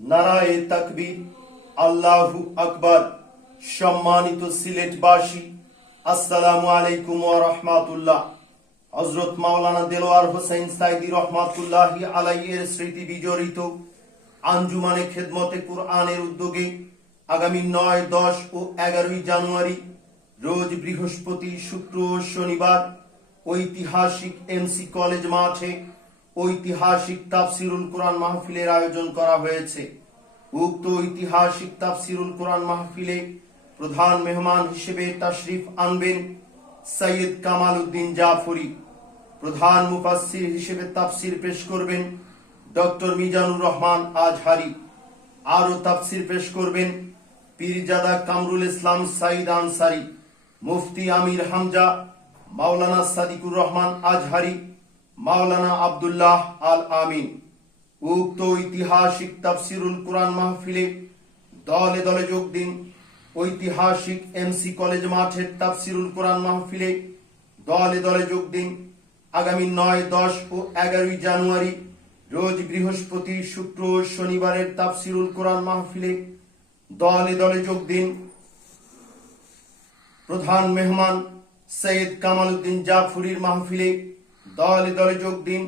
নারায়ে তাকবীর, আল্লাহু আকবার। সম্মানিত সিলেটবাসী, আসসালামু আলাইকুম ওয়া রাহমাতুল্লাহ। হযরত মাওলানা দেলোয়ার হোসেন সাইদী রহমাতুল্লাহি আলাইহির স্মৃতি বিজড়িত আঞ্জুমানে খেদমতে কুরআনের উদ্যোগে আগামী 9, 10 ও 11 জানুয়ারি রোজ বৃহস্পতি, শুক্র ও শনিবার ঐতিহাসিক এমসি কলেজ মাঠে ঐতিহাসিক তাফসিরুল কোরআন মাহফিলের আয়োজন করা হয়েছে। উক্ত ঐতিহাসিক তাফসিরুল কোরআন মাহফিলে প্রধান মেহমান হিসেবে তাশরিফ আনবেন সৈয়দ কামাল উদ্দিন জাফরি। প্রধান মুফাসসির হিসেবে তাফসির পেশ করবেন ডক্টর মিজানুর রহমান আজহারি। আরো তাফসির পেশ করবেন পীরজাদা কামরুল ইসলাম সাইদ আনসারি, মুফতি আমির হামজা, মাওলানা সাদিকুর রহমান আজহারি, মাওলানা আব্দুল্লাহ আল আমিন। উক্ত ঐতিহাসিক তাফসিরুল কোরআন মাহফিলে দলে দলে যোগ দিন। ঐতিহাসিক এমসি কলেজ মাঠের তাফসিরুল কোরআন মাহফিলে দলে দলে যোগ দিন। আগামী 9, 10 ও 11 জানুয়ারি রোজ বৃহস্পতি, শুক্র ও শনিবারের তাফসিরুল কোরআন মাহফিলে দলে দলে যোগ দিন। প্রধান মেহমান সৈয়দ কামাল উদ্দিন জাফরির মাহফিলে দলে দলে যোগ দিন।